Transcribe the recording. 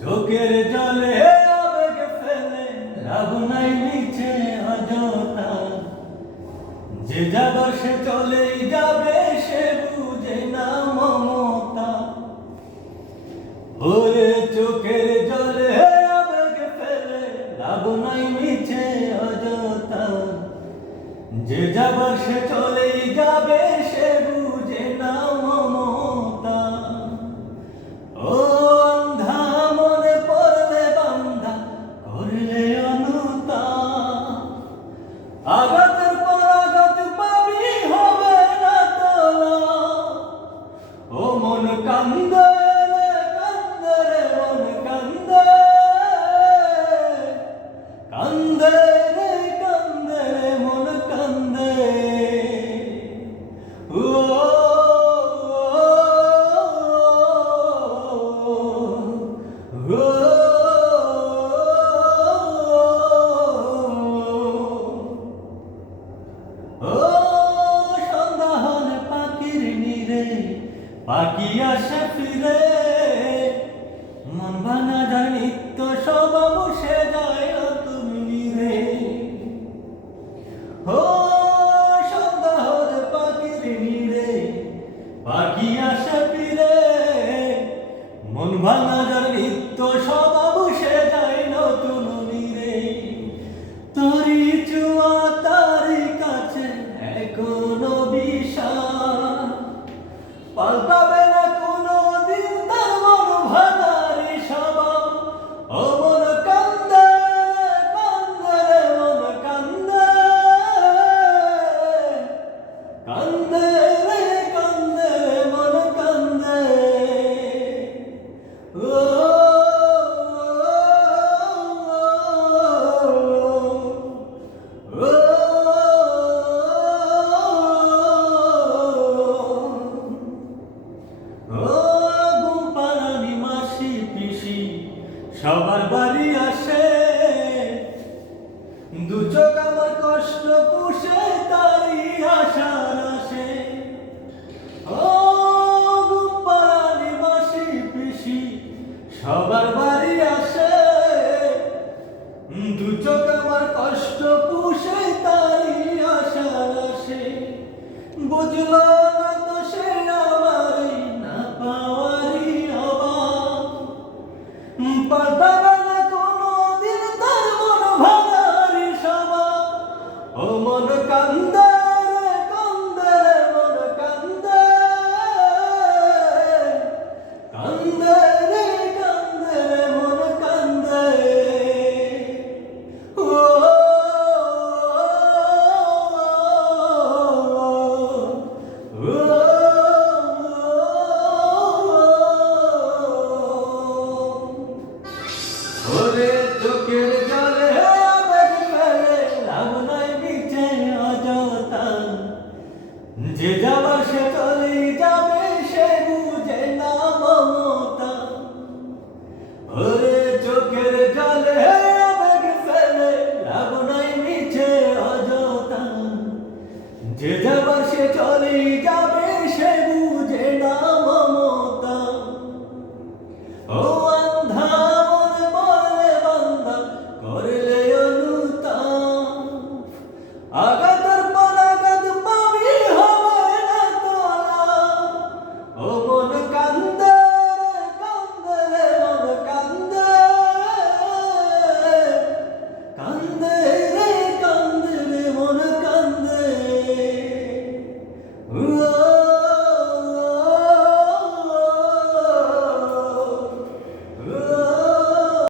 চোখের জলে আবেগ ফেলে লাভ নাই নিচে অযথা, যে যাবার সে চলেই যাবে সে বুঝে না মমতা। ওরে চোখের জলে আবেগ ফেলে লাভ নাই নিচে অযথা, যে যাবার সে চলেই যাবে সে বুঝে না মমতা। ও অন্ধা মনে পড়লে বান্ধা করলে অনুতা, আঘাতের পর আঘাত পাবি হবে না তোলা। ও মন কান্দে রে কান্দে রে মন কান্দে, কান্দে রে কান্দে রে মন কান্দে। সন্ধ্যা হলে পাখির নীড়ে পাখি আসে ফিরে, মন ভাঙা যায় নিত্য স্বভাব সে যায় নতুন নীড়ে। ও সন্ধ্যা হলে পাখির নীড়ে পাখি আসে ফিরে, মন ভাঙা যায় নিত্য স্বভাব সে যায় নতুন নীড়ে। তোরি চুয়া তারি কাছে এখনো বিষাদ, পাল্টাবে না কোনো দিন তার মন ভাঙারি স্বভাব। ও মন কান্দে কান্দে রে মন কান্দে, কান্দে রে কান্দে রে মন কান্দে। সবার বাড়ি আসে, দু চোখ আমার কষ্ট পুষে তারি আশার আসে। ও গুম্পারানি মাসি পিসি সবার বাড়ি আসে, দু চোখ আমার কষ্ট পুষে তারি আশার আসে। বুঝলো না তো সে আমারই না পাওয়ারি অভাব, পাল্টাবে না কোনো দিন তার মন ভাঙারি স্বভাব। ও মন কান্দে রে কান্দে রে মন কান্দে, কান্দে রে কান্দে রে মন কান্দে। ও ওরে চোখের জলে আবেগ ফেলে লাভ নাই নিচে অযথা, যে যাবার সে চলেই যাবে সে বুঝে না মমতা। ওরে চোখের জলে আবেগ ফেলে লাভ নাই নিচে অযথা, যে যাবার সে চলেই যাবে সে বুঝে না মমতা। ও অন্ধা মনে পড়লে বান্ধা করলে অনুতা, আঘাতের পর আঘাত পাবি হবে না তোলা। ও মন কান্দে রে কান্দে রে মন কান্দে, কান্দে রে কান্দে রে মন কান্দে।